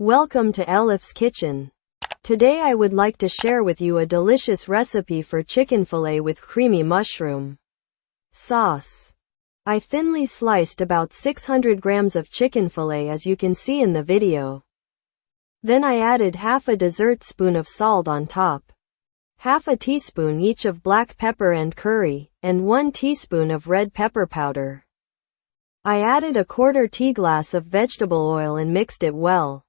Welcome to Elif's kitchen. Today I would like to share with you a delicious recipe for chicken fillet with creamy mushroom sauce. I thinly sliced about 600 grams of chicken fillet as you can see in the video. Then I added half a dessert spoon of salt on top, half a teaspoon each of black pepper and curry, and 1 teaspoon of red pepper powder. I added a quarter tea glass of vegetable oil and mixed it well.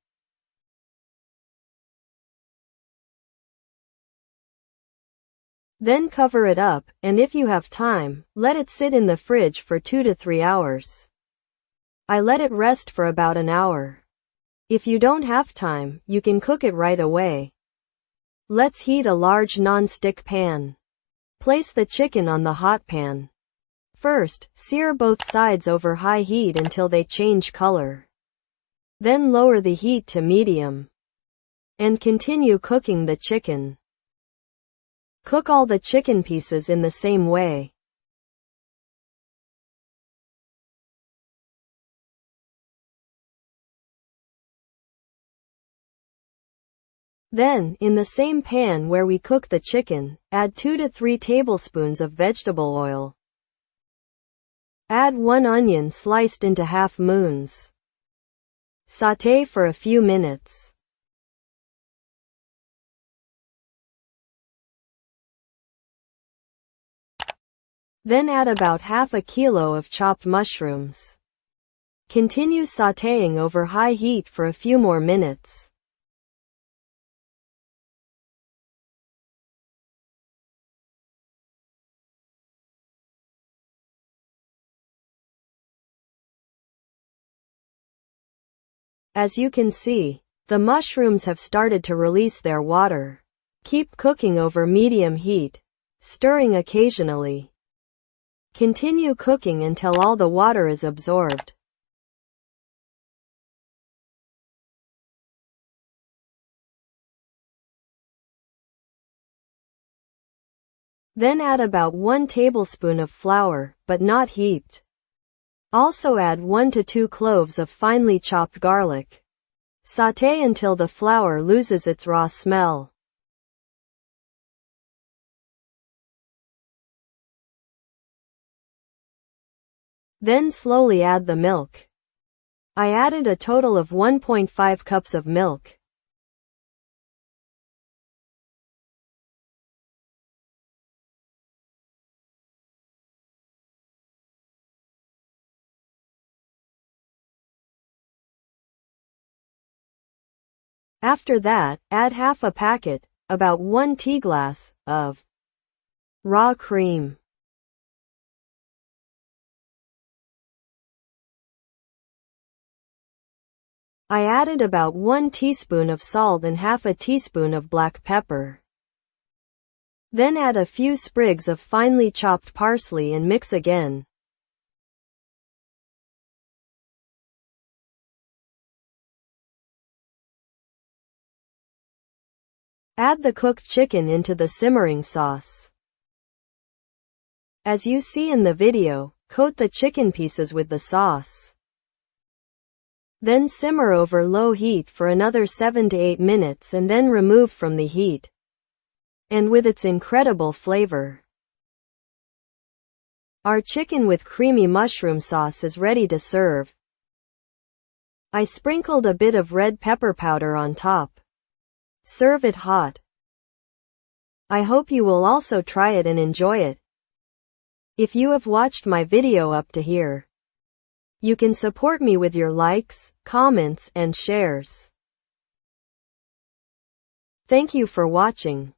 Then cover it up, and if you have time, let it sit in the fridge for 2 to 3 hours. I let it rest for about an hour. If you don't have time, you can cook it right away. Let's heat a large non-stick pan. Place the chicken on the hot pan. First, sear both sides over high heat until they change color. Then lower the heat to medium. And continue cooking the chicken. Cook all the chicken pieces in the same way. Then, in the same pan where we cook the chicken, add 2 to 3 tablespoons of vegetable oil. Add 1 onion sliced into half moons. Sauté for a few minutes. Then add about half a kilo of chopped mushrooms. Continue sautéing over high heat for a few more minutes. As you can see, the mushrooms have started to release their water. Keep cooking over medium heat, stirring occasionally. Continue cooking until all the water is absorbed. Then add about 1 tablespoon of flour, but not heaped. Also add 1 to 2 cloves of finely chopped garlic. Sauté until the flour loses its raw smell. Then slowly add the milk. I added a total of 1.5 cups of milk. After that, add half a packet, about 1 tea glass, of raw cream. I added about 1 teaspoon of salt and half a teaspoon of black pepper. Then add a few sprigs of finely chopped parsley and mix again. Add the cooked chicken into the simmering sauce. As you see in the video, coat the chicken pieces with the sauce. Then simmer over low heat for another 7 to 8 minutes and then remove from the heat. And with its incredible flavor, our chicken with creamy mushroom sauce is ready to serve. I sprinkled a bit of red pepper powder on top. Serve it hot. I hope you will also try it and enjoy it. If you have watched my video up to here, you can support me with your likes, comments, and shares. Thank you for watching.